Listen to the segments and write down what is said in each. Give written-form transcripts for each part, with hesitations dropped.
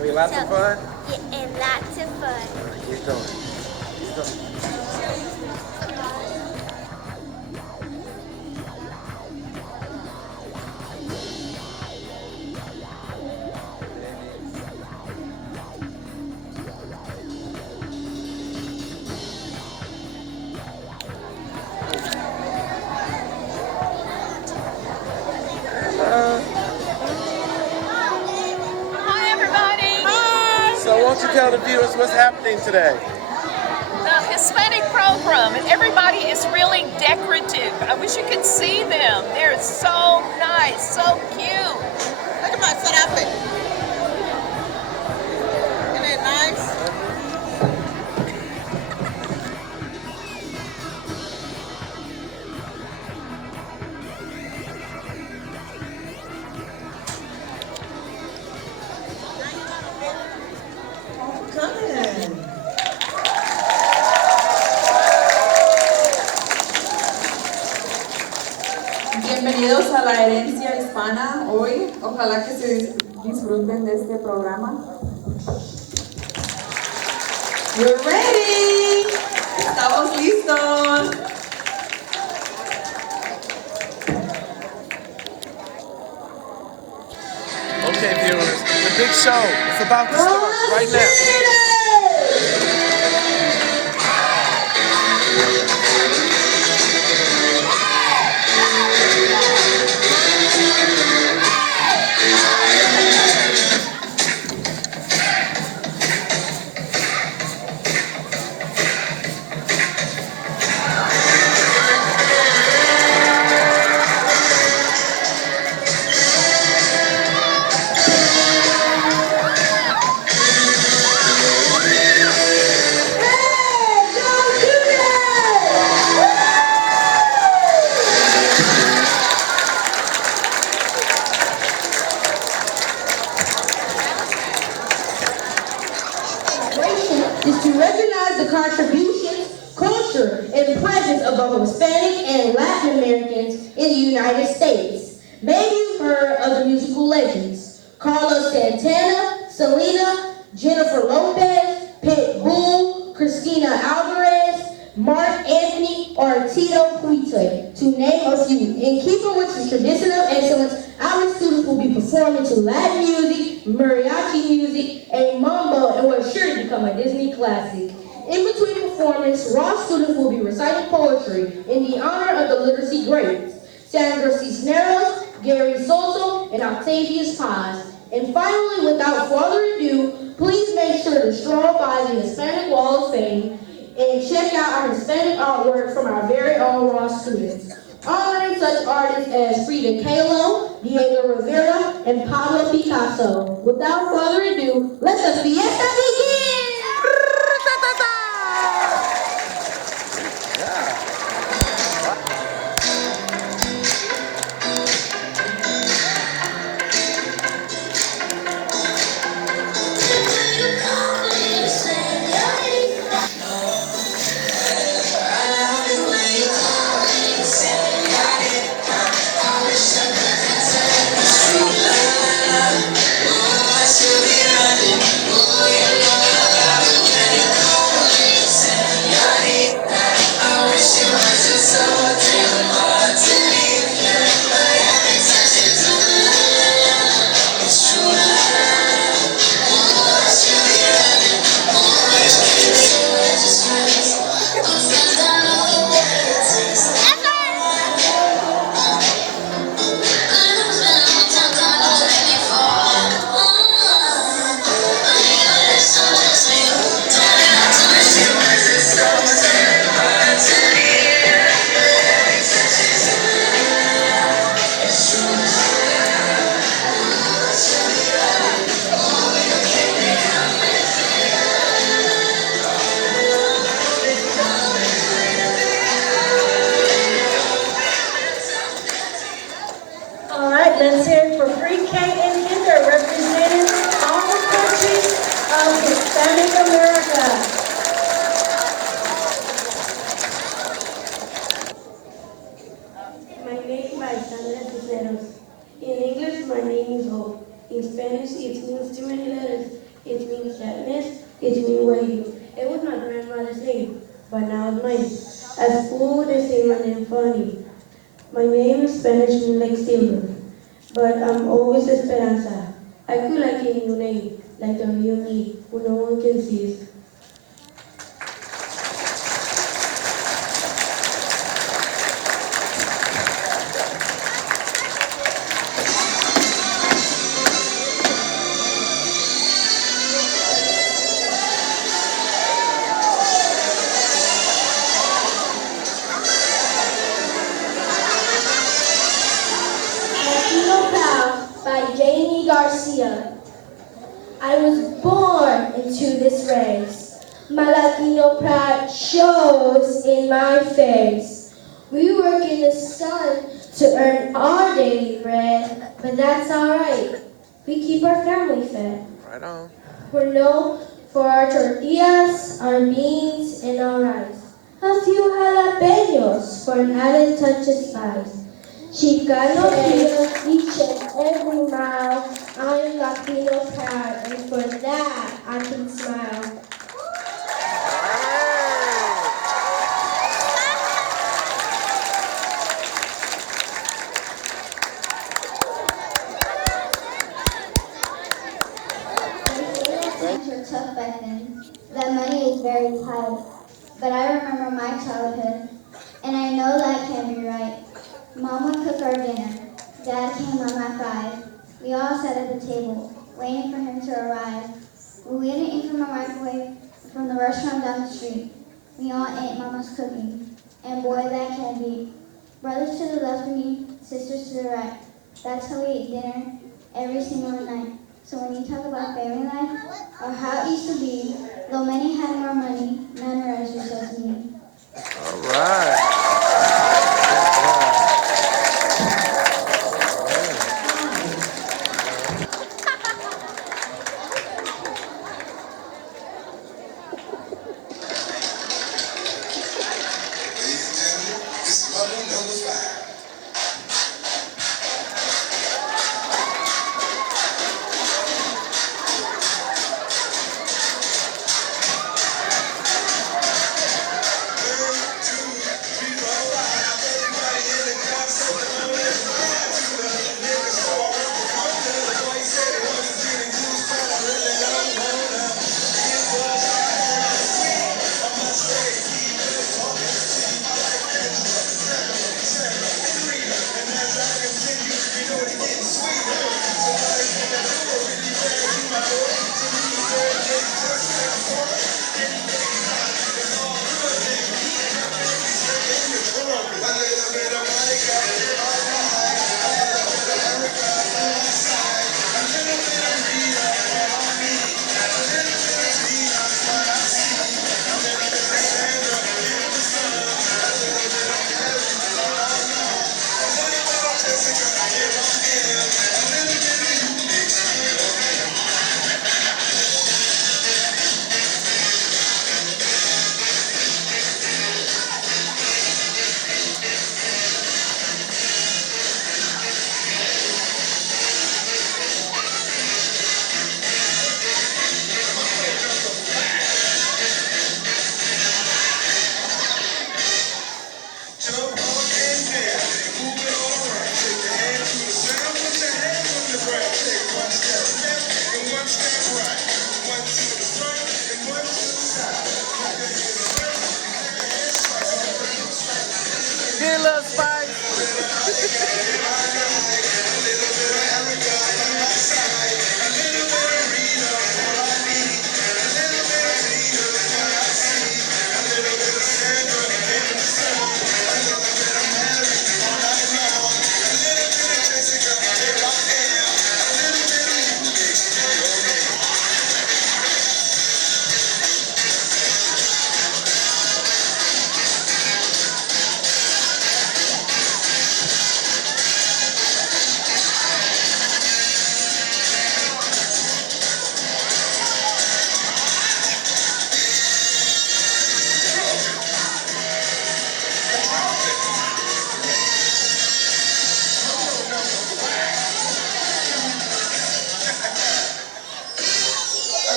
Having lots of fun? Yeah, and lots of fun. All right, keep going. Keep going. Hi, everybody. So won't you tell the viewers what's happening today? The Hispanic program, and everybody is really decorative. I wish you could see them. They're so nice, so cute. Look at my outfit. Isn't it nice? Bienvenidos a la herencia hispana hoy. Ojalá que se disfruten de este programa. We're ready. Estamos listos. Okay, viewers, the big show is about to start right now. Is to recognize the contributions, culture, and presence of both Hispanic and Latin Americans in the United States. Maybe you've heard of the musical legends: Carlos Santana, Selena, Jennifer Lopez, Pitbull, Christina Alvarez, Mark Anthony, or Tito Puente, to name a few. In keeping with the tradition of excellence, our students will be performing to Latin music, mariachi music, and mambo, and what's sure to become a Disney classic. In between performance, Ross students will be reciting poetry in the honor of the literacy greats, Sandra Cisneros, Gary Soto, and Octavius Paz. And finally, without further ado, please make sure to stroll by the Hispanic Wall of Fame and check out our Hispanic artwork from our very own Ross students, honoring such artists as Frida Kahlo, Diego Rivera, and Pablo Picasso. Without further ado, let the fiesta begin! Let's hear it for pre-K and kinder, representing all the countries of Hispanic America. My name is Sandra Cisneros. In English, my name is Hope. In Spanish, it means too many letters. It means sadness. It means waiting. It was my grandmother's name, but now it's mine. At school, they say my name funny. My name in Spanish means like silver, but I'm always Esperanza. I could like any new name, like the real me, who no one can see. Latino Proud by Jamie Garcia. I was born into this race. My Latino pride shows in my face. We work in the sun to earn our daily bread, but that's alright. We keep our family fed. Right on. We're known for our tortillas, our beans, and our rice. A few jalapenos for an added touch of spice. Chicano here each and every mile. I'm Latino proud, and for that I can smile. Times were tough back then. That money is very tight. But I remember my childhood, and I know that can't be right. Mom would cook our dinner. Dad came home at 5. We all sat at the table, waiting for him to arrive. We didn't eat from a microwave from the restaurant down the street. We all ate Mama's cooking. And boy, that can't beat. Brothers to the left of me, sisters to the right. That's how we ate dinner every single night. So when you talk about family life, or how it used to be, though many had more money, none were as rich as me. All right. Get a little spice.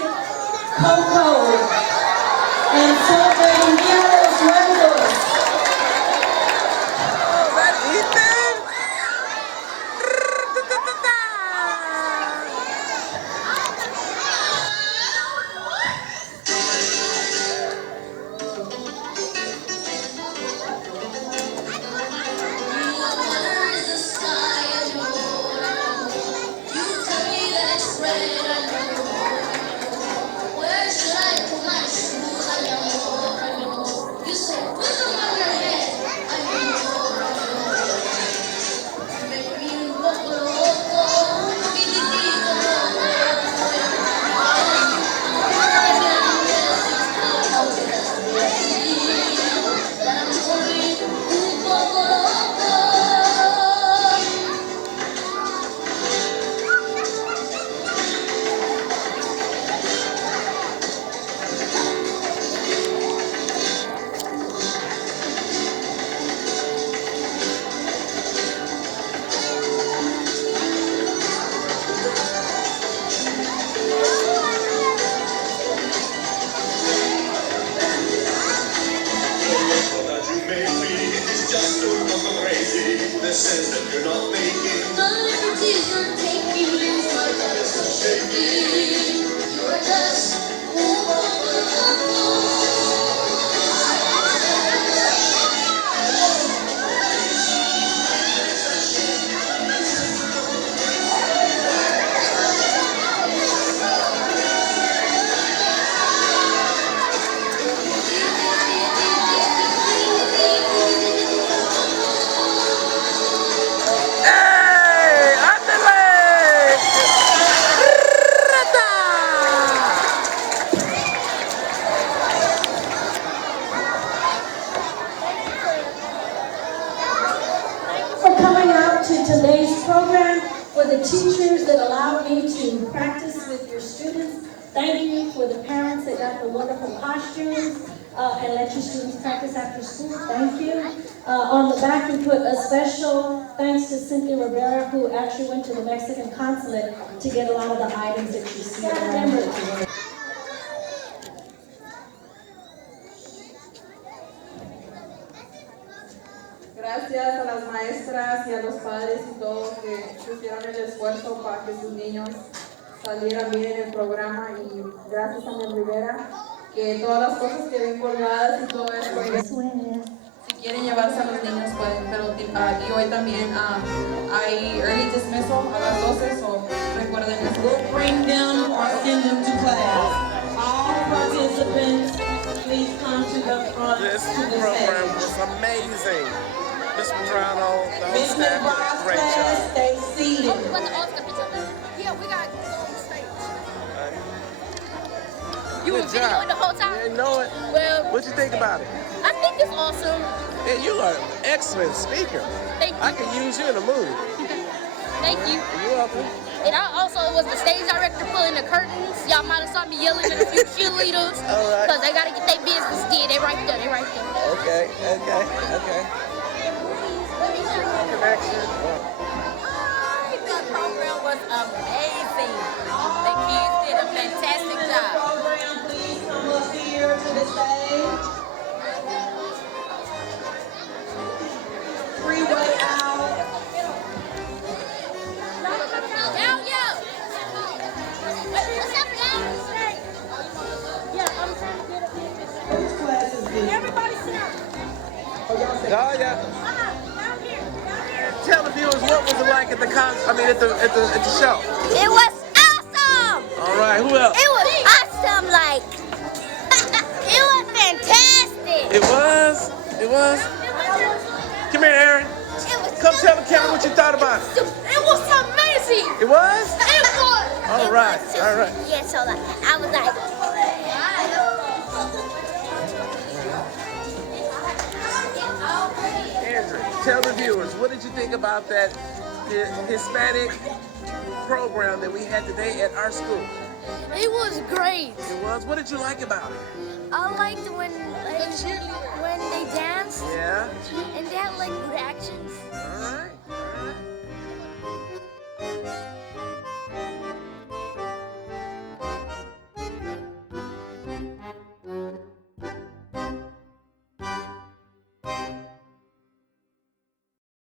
classic Coco and celebrating heroes Muertos. For coming out to today's program, for the teachers that allowed me to practice with your students. Thank you for the parents that got the wonderful costumes and let your students practice after school. Thank you. On the back, we put a special thanks to Cynthia Rivera, who actually went to the Mexican consulate to get a lot of the items that you see around here today. Gracias a las maestras y a los padres y todos que hicieron el esfuerzo para que sus niños salieran bien en el programa, y gracias a mi Rivera, que todas las cosas que ven colgadas y todo eso, si quieren llevarse a los niños pueden, pero y hoy también hay early dismissal a las 12, so recuerden eso. We'll bring them or send them to class. All participants, please come to the front This to the program stage. was amazing. Miss Petrano, the whole Miss staff did a McBride's great class, job. stay seated. Yeah, we got on stage. You were Good job. videoing the whole You time? didn't know it? Well, What'd you think about it? I think it's awesome. And you are an excellent speaker. Thank I you. could use you in a movie. Thank you. You're welcome. And I also was the stage director pulling the curtains. Y'all might have saw me yelling at a few cheerleaders. All right. Because they got to get their business did. They right there. They right there. Okay. Connection. The program was amazing. The kids did a fantastic job. Program, please come up here to the stage. Freeway out. Yeah, I'm trying to get a picture. Which class is this? Everybody sit down. Oh, yeah. Tell the viewers what was it like at the at the show. It was awesome! All right, who else? It was awesome, like, it was fantastic. It was? Come here, Aaron. Come tell the camera what you thought about it. It was amazing. It was? It was. All right. Yeah, so like, I was like, Andrew, tell the viewers, what did you think about that Hispanic program that we had today at our school? it was great. It was? What did you like about it? I liked when they danced. Yeah?